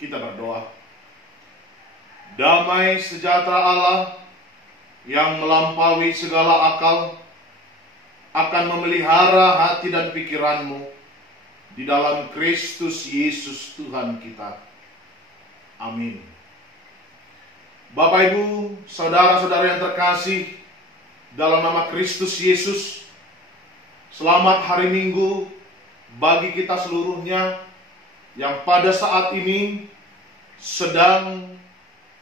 Kita berdoa. Damai sejahtera Allah yang melampaui segala akal akan memelihara hati dan pikiranmu di dalam Kristus Yesus Tuhan kita. Amin. Bapak, Ibu, saudara-saudara yang terkasih dalam nama Kristus Yesus, selamat hari Minggu bagi kita seluruhnya yang pada saat ini sedang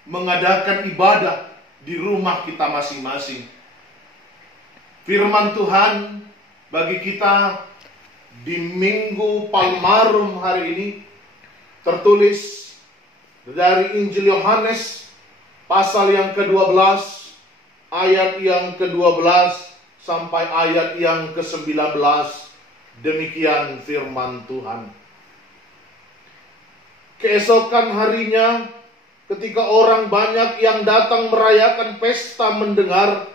mengadakan ibadah di rumah kita masing-masing. Firman Tuhan bagi kita di Minggu Palmarum hari ini tertulis dari Injil Yohanes pasal yang ke-12 ayat yang ke-12 sampai ayat yang ke-19. Demikian firman Tuhan. Keesokan harinya, ketika orang banyak yang datang merayakan pesta mendengar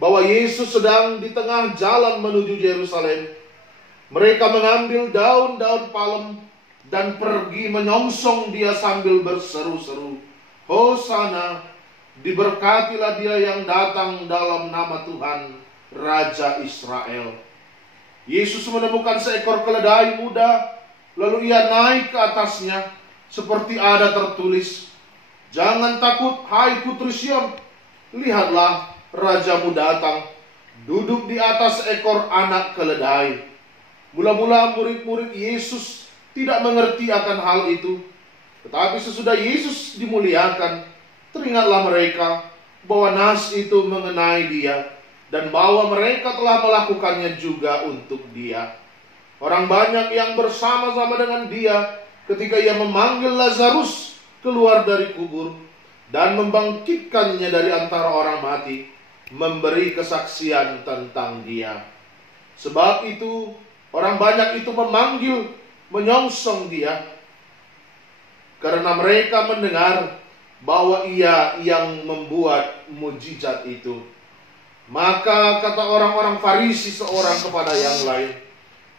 bahwa Yesus sedang di tengah jalan menuju Yerusalem, mereka mengambil daun-daun palem dan pergi menyongsong dia sambil berseru-seru, "Hosana, diberkatilah dia yang datang dalam nama Tuhan, Raja Israel." Yesus menemukan seekor keledai muda, lalu ia naik ke atasnya, seperti ada tertulis, "Jangan takut, hai putri Sion, lihatlah rajamu datang, duduk di atas ekor anak keledai." Mula-mula murid-murid Yesus tidak mengerti akan hal itu, tetapi sesudah Yesus dimuliakan, teringatlah mereka bahwa nas itu mengenai dia, dan bahwa mereka telah melakukannya juga untuk dia. Orang banyak yang bersama-sama dengan dia ketika ia memanggil Lazarus keluar dari kubur dan membangkitkannya dari antara orang mati, memberi kesaksian tentang dia. Sebab itu orang banyak itu memanggil, menyongsong dia, karena mereka mendengar bahwa ia yang membuat mujizat itu. Maka kata orang-orang Farisi seorang kepada yang lain,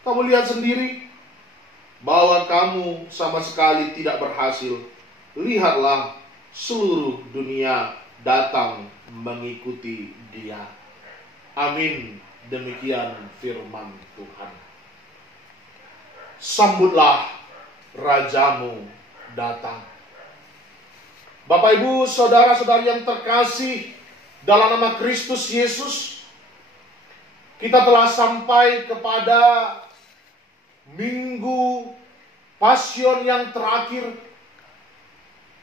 "Kamu lihat sendiri bahwa kamu sama sekali tidak berhasil. Lihatlah, seluruh dunia datang mengikuti dia." Amin. Demikian firman Tuhan. Sambutlah Rajamu datang. Bapak, Ibu, saudara-saudari yang terkasih dalam nama Kristus Yesus, kita telah sampai kepada Minggu Pasion yang terakhir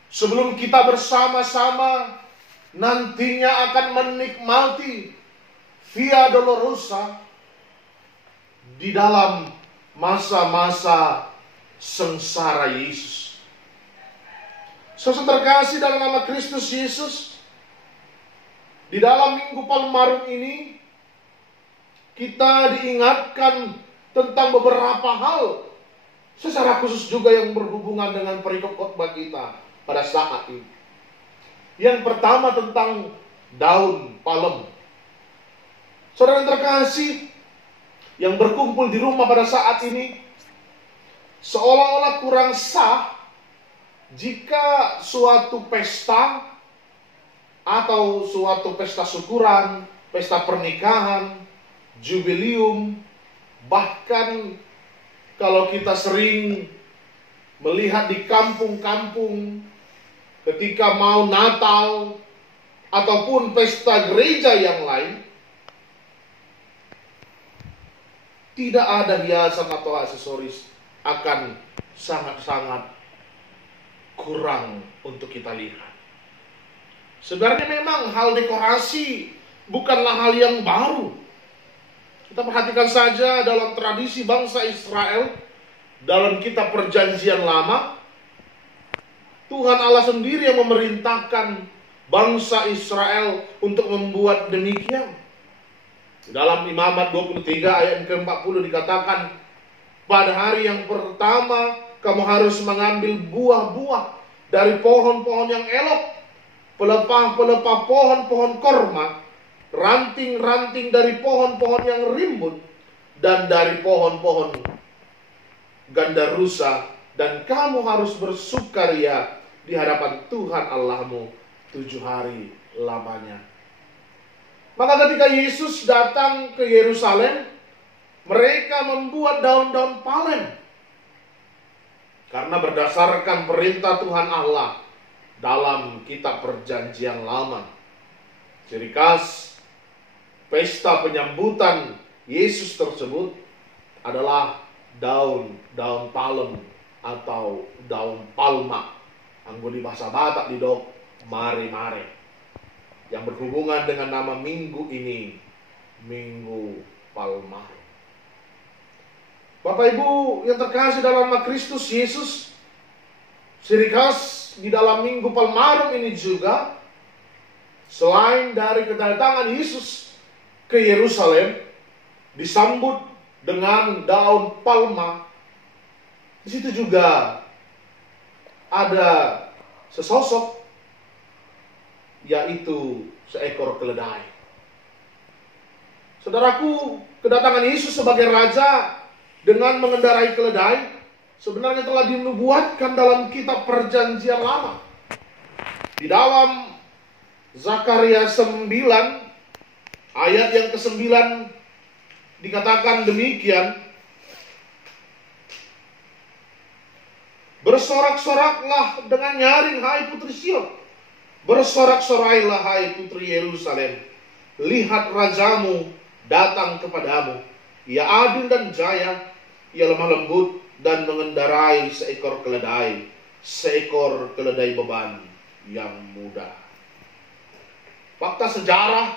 sebelum kita bersama-sama nantinya akan menikmati Via Dolorosa di dalam masa-masa sengsara Yesus. Saudara terkasih dalam nama Kristus Yesus, di dalam Minggu Palmarum ini kita diingatkan tentang beberapa hal, secara khusus juga yang berhubungan dengan perikop khotbah kita pada saat ini. Yang pertama tentang daun palem. Saudara yang terkasih, yang berkumpul di rumah pada saat ini seolah-olah kurang sah jika suatu pesta atau suatu pesta syukuran, pesta pernikahan, jubilium, bahkan kalau kita sering melihat di kampung-kampung ketika mau Natal ataupun pesta gereja yang lain, tidak ada hiasan atau aksesoris, akan sangat-sangat kurang untuk kita lihat. Sebenarnya memang hal dekorasi bukanlah hal yang baru. Kita perhatikan saja dalam tradisi bangsa Israel, dalam kitab Perjanjian Lama, Tuhan Allah sendiri yang memerintahkan bangsa Israel untuk membuat demikian. Dalam Imamat 23 ayat ke-40 dikatakan, "Pada hari yang pertama kamu harus mengambil buah-buah dari pohon-pohon yang elok, pelepah-pelepah pohon-pohon korma, ranting-ranting dari pohon-pohon yang rimbun, dan dari pohon-pohon gandarusa dan kamu harus bersukaria di hadapan Tuhan Allahmu 7 hari lamanya. Maka ketika Yesus datang ke Yerusalem, mereka membuat daun-daun palen. Karena berdasarkan perintah Tuhan Allah dalam kitab perjanjian lama, ciri khas pesta penyambutan Yesus tersebut adalah daun palem atau daun palma. Anggo di bahasa Batak di dok mare-mare, yang berhubungan dengan nama minggu ini, Minggu Palma. Bapak Ibu yang terkasih dalam nama Kristus Yesus, ciri khas di dalam Minggu Palmarum ini juga, selain dari kedatangan Yesus ke Yerusalem disambut dengan daun palma, di situ juga ada sesosok, yaitu seekor keledai. Saudaraku, kedatangan Yesus sebagai Raja dengan mengendarai keledai sebenarnya telah dinubuatkan dalam kitab perjanjian lama. Di dalam Zakaria 9 ayat yang ke-9 dikatakan demikian, bersorak-soraklah dengan nyaring, hai putri Sion. Bersorak-sorailah, hai putri Yerusalem. Lihat rajamu datang kepadamu. Ia adil dan jaya, ia lemah lembut dan mengendarai seekor keledai beban yang muda. Fakta sejarah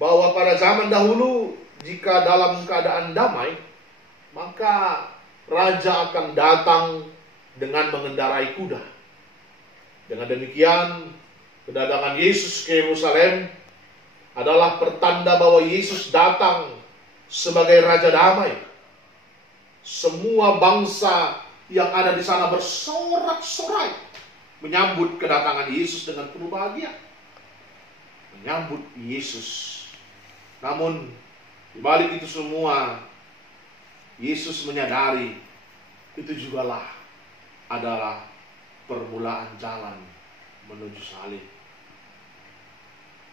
bahwa pada zaman dahulu, jika dalam keadaan damai, maka raja akan datang dengan mengendarai kuda. Dengan demikian, kedatangan Yesus ke Yerusalem adalah pertanda bahwa Yesus datang sebagai Raja Damai. Semua bangsa yang ada di sana bersorak-sorai menyambut kedatangan Yesus dengan penuh bahagia. Menyambut Yesus. Namun, di balik itu semua, Yesus menyadari itu jugalah adalah permulaan jalan menuju salib.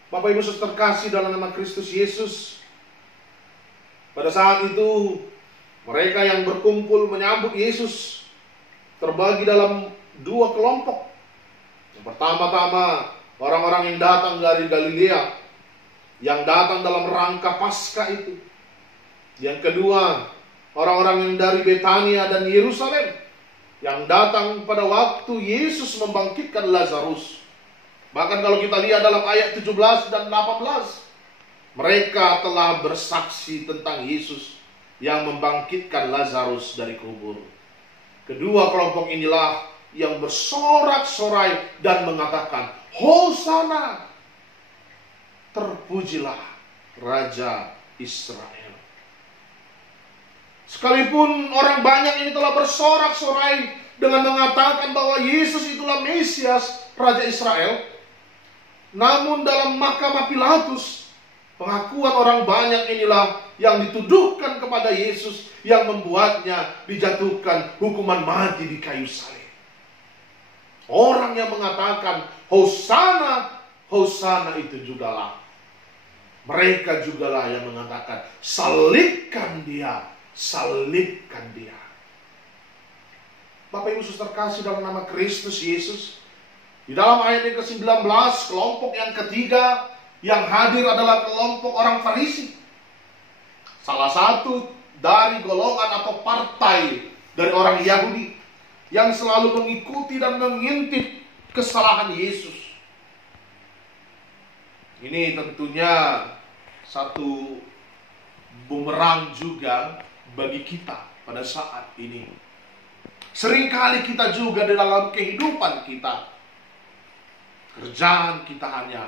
Bapak Ibu saudara terkasih dalam nama Kristus Yesus, pada saat itu mereka yang berkumpul menyambut Yesus terbagi dalam 2 kelompok. Yang pertama-tama orang-orang yang datang dari Galilea, yang datang dalam rangka Paskah itu. Yang kedua, orang-orang yang dari Betania dan Yerusalem, yang datang pada waktu Yesus membangkitkan Lazarus. Bahkan kalau kita lihat dalam ayat 17 dan 18, mereka telah bersaksi tentang Yesus yang membangkitkan Lazarus dari kubur. Kedua kelompok inilah yang bersorak-sorai dan mengatakan, Hosana, terpujilah Raja Israel. Sekalipun orang banyak ini telah bersorak-sorai dengan mengatakan bahwa Yesus itulah Mesias, Raja Israel, namun dalam mahkamah Pilatus, pengakuan orang banyak inilah yang dituduhkan kepada Yesus yang membuatnya dijatuhkan hukuman mati di kayu salib. Orang yang mengatakan Hosana, Hosana itu jugalah, mereka jugalah yang mengatakan salibkan dia, salibkan dia. Bapak Ibu saudara terkasih dalam nama Kristus Yesus, di dalam ayat yang ke-19, kelompok yang ketiga yang hadir adalah kelompok orang Farisi. Salah satu dari golongan atau partai dari orang Yahudi yang selalu mengikuti dan mengintip kesalahan Yesus. Ini tentunya satu bumerang juga bagi kita pada saat ini. Seringkali kita juga di dalam kehidupan kita, kerjaan kita hanya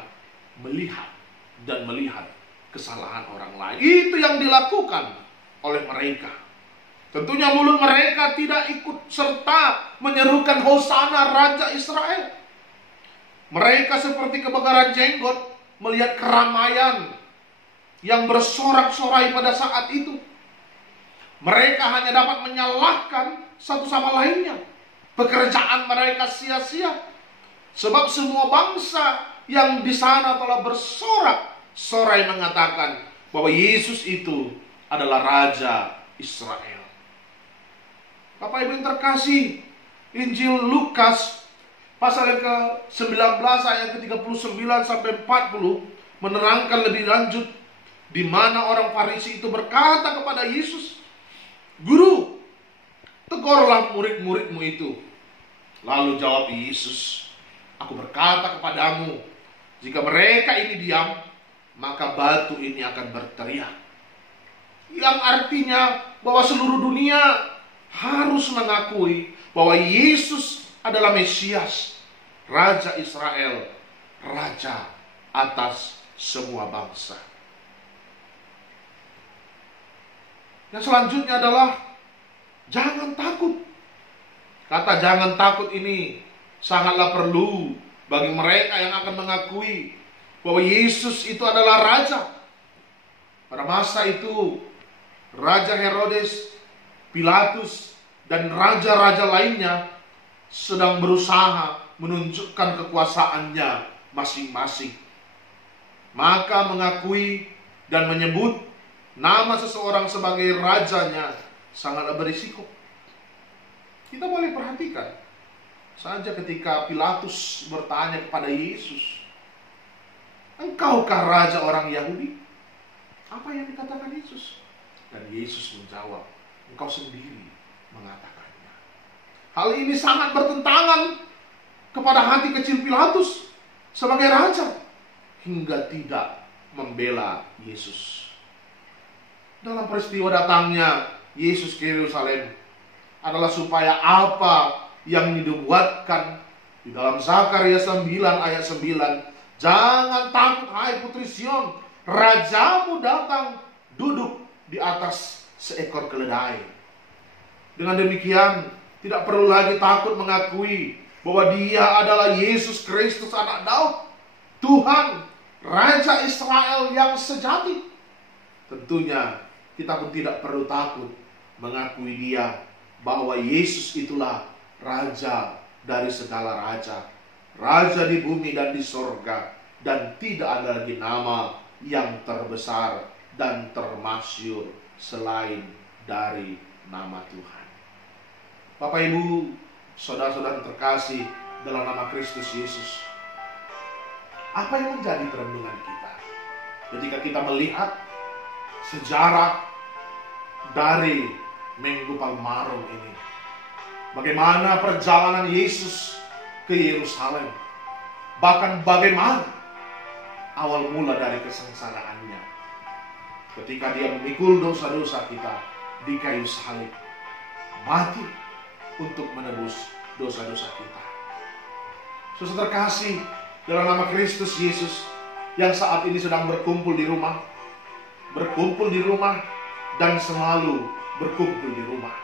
melihat dan melihat kesalahan orang lain. Itu yang dilakukan oleh mereka. Tentunya mulut mereka tidak ikut serta menyerukan Hosana Raja Israel. Mereka seperti kebakaran jenggot melihat keramaian yang bersorak-sorai pada saat itu. Mereka hanya dapat menyalahkan satu sama lainnya. Pekerjaan mereka sia-sia. Sebab semua bangsa yang di sana telah bersorak-sorai mengatakan bahwa Yesus itu adalah Raja Israel. Bapak Ibu yang terkasih, Injil Lukas pasal yang ke-19 ayat ke-39 sampai 40 menerangkan lebih lanjut di mana orang Farisi itu berkata kepada Yesus, "Guru, tegurlah murid-muridmu itu." Lalu jawab Yesus, "Aku berkata kepadamu, jika mereka ini diam, maka batu ini akan berteriak." Yang artinya bahwa seluruh dunia harus mengakui bahwa Yesus adalah Mesias, Raja Israel, Raja atas semua bangsa. Yang selanjutnya adalah jangan takut. Kata jangan takut ini sangatlah perlu bagi mereka yang akan mengakui bahwa Yesus itu adalah Raja. Pada masa itu Raja Herodes, Pilatus, dan raja-raja lainnya sedang berusaha menunjukkan kekuasaannya masing-masing. Maka mengakui dan menyebut nama seseorang sebagai rajanya sangatlah berisiko. Kita boleh perhatikan saja ketika Pilatus bertanya kepada Yesus, "Engkaukah raja orang Yahudi?" Apa yang dikatakan Yesus? Dan Yesus menjawab, "Engkau sendiri mengatakannya." Hal ini sangat bertentangan kepada hati kecil Pilatus sebagai raja, hingga tidak membela Yesus. Dalam peristiwa datangnya Yesus ke Yerusalem adalah supaya apa yang dinubuatkan di dalam Zakaria 9 ayat 9, "Jangan takut hai putri Sion, rajamu datang duduk di atas seekor keledai." Dengan demikian tidak perlu lagi takut mengakui bahwa dia adalah Yesus Kristus anak Daud, Tuhan, Raja Israel yang sejati. Tentunya kita pun tidak perlu takut mengakui dia bahwa Yesus itulah Raja dari segala raja, Raja di bumi dan di sorga, dan tidak ada lagi nama yang terbesar dan termasyhur selain dari nama Tuhan. Bapak Ibu, saudara-saudara terkasih dalam nama Kristus Yesus, apa yang menjadi perenungan kita ketika kita melihat sejarah dari Minggu Palmarum ini? Bagaimana perjalanan Yesus ke Yerusalem, bahkan bagaimana awal mula dari kesengsaraannya ketika dia memikul dosa-dosa kita di kayu salib, mati untuk menebus dosa-dosa kita. Saudara terkasih dalam nama Kristus Yesus yang saat ini sedang berkumpul di rumah dan selalu berkumpul di rumah.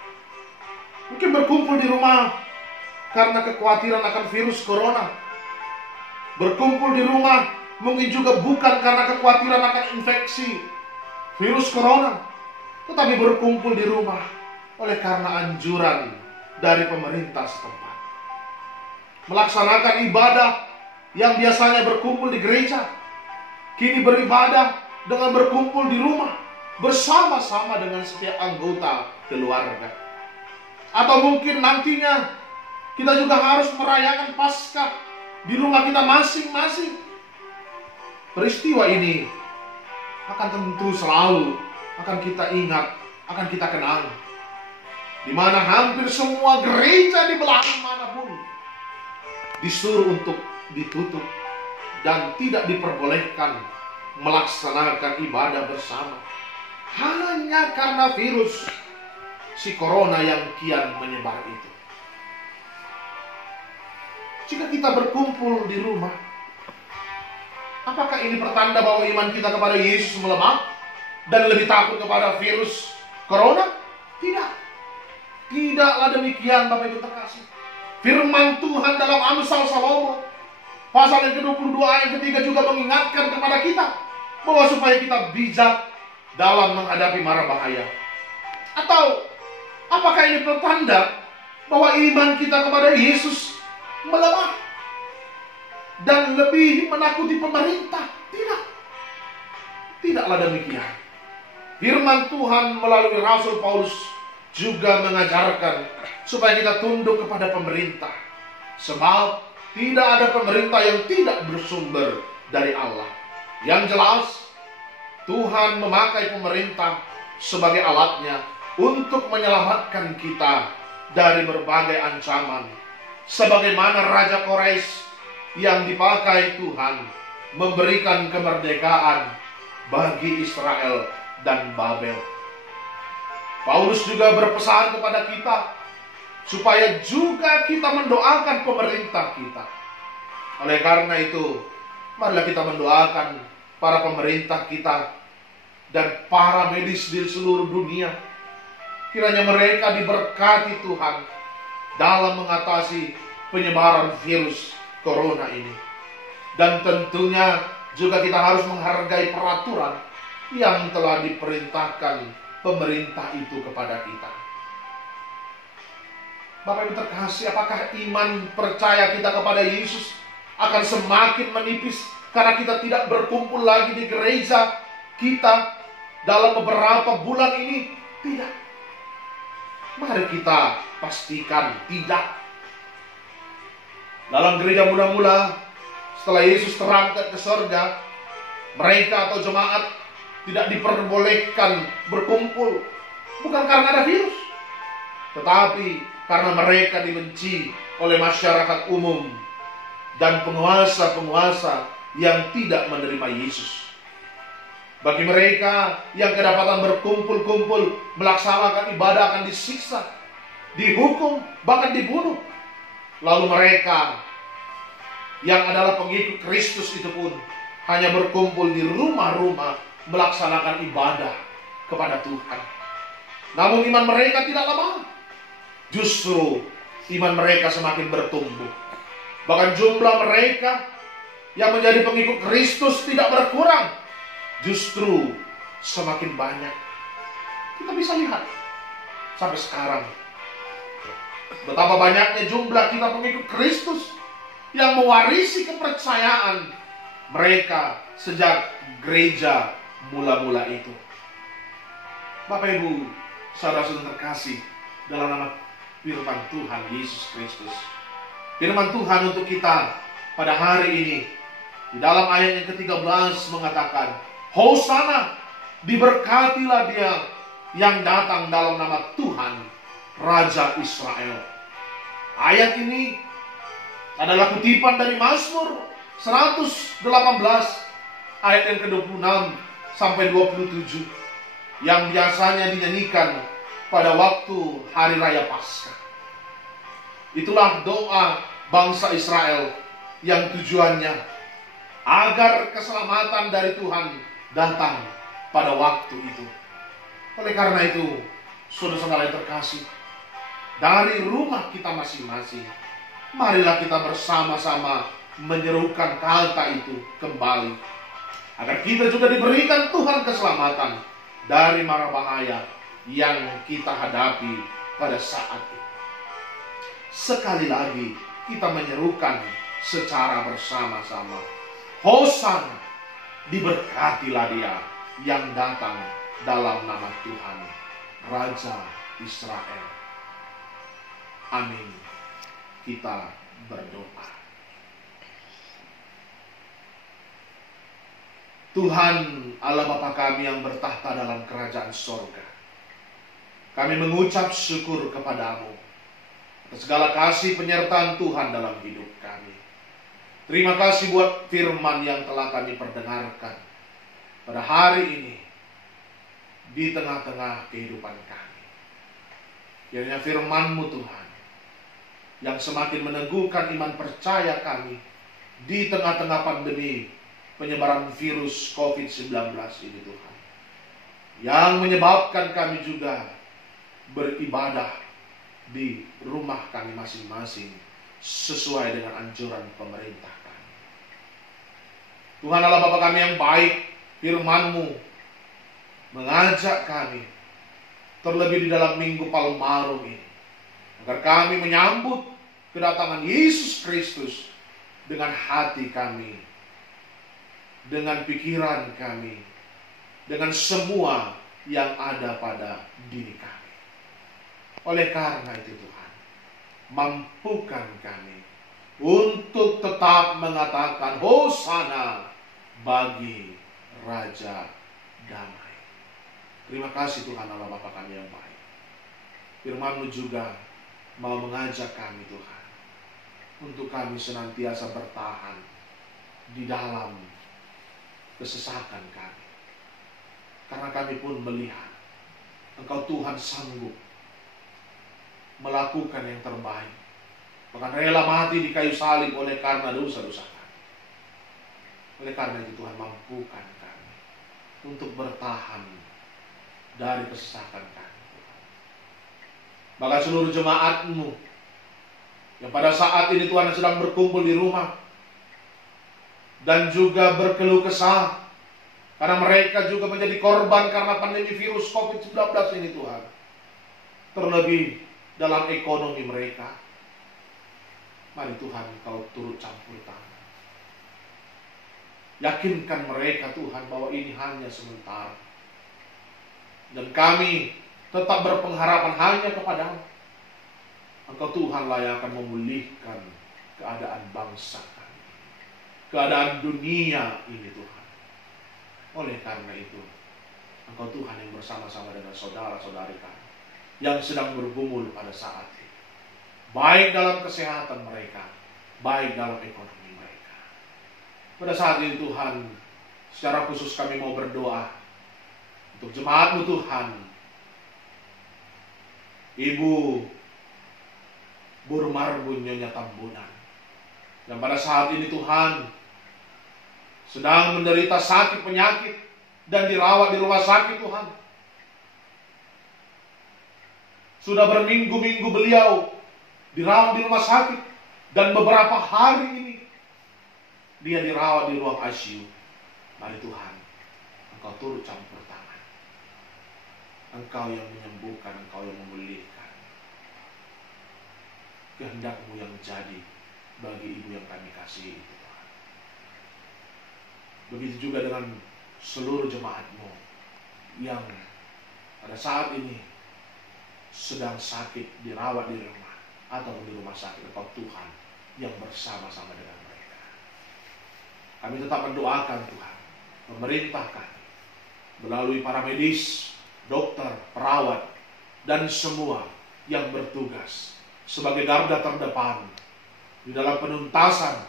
Mungkin berkumpul di rumah karena kekhawatiran akan virus corona. Berkumpul di rumah mungkin juga bukan karena kekhawatiran akan infeksi virus corona, tetapi berkumpul di rumah oleh karena anjuran dari pemerintah setempat. Melaksanakan ibadah yang biasanya berkumpul di gereja, kini beribadah dengan berkumpul di rumah bersama-sama dengan setiap anggota keluarga. Atau mungkin nantinya kita juga harus merayakan Paskah di rumah kita masing-masing. Peristiwa ini akan tentu selalu akan kita ingat, akan kita kenal, di mana hampir semua gereja di belahan manapun disuruh untuk ditutup dan tidak diperbolehkan melaksanakan ibadah bersama, hanya karena virus si corona yang kian menyebar itu. Jika kita berkumpul di rumah, apakah ini pertanda bahwa iman kita kepada Yesus melemah dan lebih takut kepada virus corona? Tidak. Tidaklah demikian, Bapak Ibu terkasih. Firman Tuhan dalam Amsal Salomo pasal yang ke-22 ayat ketiga juga mengingatkan kepada kita bahwa supaya kita bijak dalam menghadapi mara bahaya. Atau apakah ini pertanda bahwa iman kita kepada Yesus melemah dan lebih menakuti pemerintah. Tidak. Tidaklah demikian. Firman Tuhan melalui Rasul Paulus juga mengajarkan supaya kita tunduk kepada pemerintah. Sebab tidak ada pemerintah yang tidak bersumber dari Allah. Yang jelas, Tuhan memakai pemerintah sebagai alatnya untuk menyelamatkan kita dari berbagai ancaman. Sebagaimana Raja Kores yang dipakai Tuhan memberikan kemerdekaan bagi Israel dan Babel. Paulus juga berpesan kepada kita supaya juga kita mendoakan pemerintah kita. Oleh karena itu, marilah kita mendoakan para pemerintah kita dan para medis di seluruh dunia. Kiranya mereka diberkati Tuhan dalam mengatasi penyebaran virus corona ini. Dan tentunya juga kita harus menghargai peraturan yang telah diperintahkan pemerintah itu kepada kita. Bapak Ibu terkasih, apakah iman percaya kita kepada Yesus akan semakin menipis karena kita tidak berkumpul lagi di gereja kita dalam beberapa bulan ini? Tidak. Mari kita pastikan tidak. Dalam gereja mula-mula, setelah Yesus terangkat ke surga, mereka atau jemaat tidak diperbolehkan berkumpul. Bukan karena ada virus, tetapi karena mereka dibenci oleh masyarakat umum dan penguasa-penguasa yang tidak menerima Yesus. Bagi mereka yang kedapatan berkumpul-kumpul melaksanakan ibadah akan disiksa, dihukum, bahkan dibunuh. Lalu mereka yang adalah pengikut Kristus itu pun hanya berkumpul di rumah-rumah melaksanakan ibadah kepada Tuhan. Namun iman mereka tidak lemah. Justru iman mereka semakin bertumbuh. Bahkan jumlah mereka yang menjadi pengikut Kristus tidak berkurang, justru semakin banyak. Kita bisa lihat sampai sekarang betapa banyaknya jumlah kita pengikut Kristus yang mewarisi kepercayaan mereka sejak gereja mula-mula itu. Bapak Ibu, saudara-saudara terkasih dalam nama firman Tuhan Yesus Kristus. Firman Tuhan untuk kita pada hari ini di dalam ayat yang ke-13 mengatakan, Hosana, diberkatilah dia yang datang dalam nama Tuhan Raja Israel. Ayat ini adalah kutipan dari Mazmur 118 ayat yang ke-26 sampai 27 yang biasanya dinyanyikan pada waktu hari raya Paskah. Itulah doa bangsa Israel yang tujuannya agar keselamatan dari Tuhan datang pada waktu itu. Oleh karena itu, saudara-saudara yang terkasih, dari rumah kita masing-masing, marilah kita bersama-sama menyerukan kata itu kembali, agar kita juga diberikan Tuhan keselamatan dari mara bahaya yang kita hadapi pada saat itu. Sekali lagi kita menyerukan secara bersama-sama, Hosana, diberkatilah dia yang datang dalam nama Tuhan Raja Israel. Amin. Kita berdoa. Tuhan Allah Bapa kami yang bertahta dalam kerajaan sorga, kami mengucap syukur kepadamu atas segala kasih penyertaan Tuhan dalam hidup kami. Terima kasih buat firman yang telah kami perdengarkan pada hari ini di tengah-tengah kehidupan kami. Kiranya firman-Mu Tuhan yang semakin meneguhkan iman percaya kami di tengah-tengah pandemi penyebaran virus COVID-19 ini Tuhan, yang menyebabkan kami juga beribadah di rumah kami masing-masing sesuai dengan anjuran pemerintah kami. Tuhan Allah Bapa kami yang baik, firman-Mu mengajak kami terlebih di dalam Minggu Palmarum ini agar kami menyambut kedatangan Yesus Kristus dengan hati kami, dengan pikiran kami, dengan semua yang ada pada diri kami. Oleh karena itu Tuhan, mampukan kami untuk tetap mengatakan Hosana bagi Raja Damai. Terima kasih Tuhan Allah Bapa kami yang baik. Firman-Mu juga mau mengajak kami Tuhan, untuk kami senantiasa bertahan di dalam kesesakan kami. Karena kami pun melihat Engkau Tuhan sanggup melakukan yang terbaik, bahkan rela mati di kayu salib oleh karena dosa-dosa kami. Oleh karena itu Tuhan, mampukan kami untuk bertahan dari kesesakan kami. Bahkan seluruh jemaat-Mu yang pada saat ini Tuhan sedang berkumpul di rumah dan juga berkeluh kesah karena mereka juga menjadi korban karena pandemi virus COVID-19 ini Tuhan. Terlebih dalam ekonomi mereka. Mari Tuhan Kau turut campur tangan. Yakinkan mereka Tuhan bahwa ini hanya sementara. Dan kami tetap berpengharapan hanya kepada-Mu. Engkau Tuhanlah yang akan memulihkan keadaan bangsa kami, keadaan dunia ini Tuhan. Oleh karena itu, Engkau Tuhan yang bersama-sama dengan saudara-saudari kami yang sedang bergumul pada saat ini, baik dalam kesehatan mereka, baik dalam ekonomi mereka. Pada saat ini Tuhan, secara khusus kami mau berdoa untuk jemaat-Mu Tuhan, Ibu Burmarbu Nyonya Tambunan, yang pada saat ini Tuhan sedang menderita sakit penyakit dan dirawat di rumah sakit Tuhan. Sudah berminggu-minggu beliau dirawat di rumah sakit, dan beberapa hari ini dia dirawat di ruang ICU. Mari Tuhan, Engkau turut campur tangan. Engkau yang menyembuhkan, Engkau yang memulihkan. Kehendak-Mu yang jadi bagi ibu yang kami kasihi itu Tuhan. Begitu juga dengan seluruh jemaat-Mu yang pada saat ini sedang sakit, dirawat di rumah atau di rumah sakit. Engkau Tuhan yang bersama-sama dengan mereka. Kami tetap mendoakan Tuhan, pemerintah kami melalui para medis, dokter, perawat, dan semua yang bertugas sebagai garda terdepan di dalam penuntasan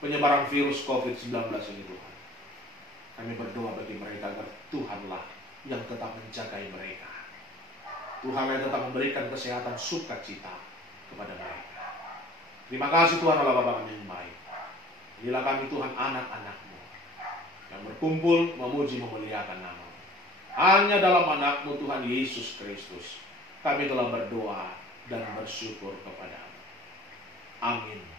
penyebaran virus COVID-19 ini Tuhan. Kami berdoa bagi mereka agar Tuhanlah yang tetap menjagai mereka. Tuhanlah yang tetap memberikan kesehatan sukacita kepada mereka. Terima kasih Tuhan Allah Bapa kami yang baik. Inilah kami Tuhan, anak-anak-Mu yang berkumpul memuji memuliakan nama-Mu. Hanya dalam anak-Mu Tuhan Yesus Kristus kami telah berdoa dan bersyukur kepada-Mu. Amin.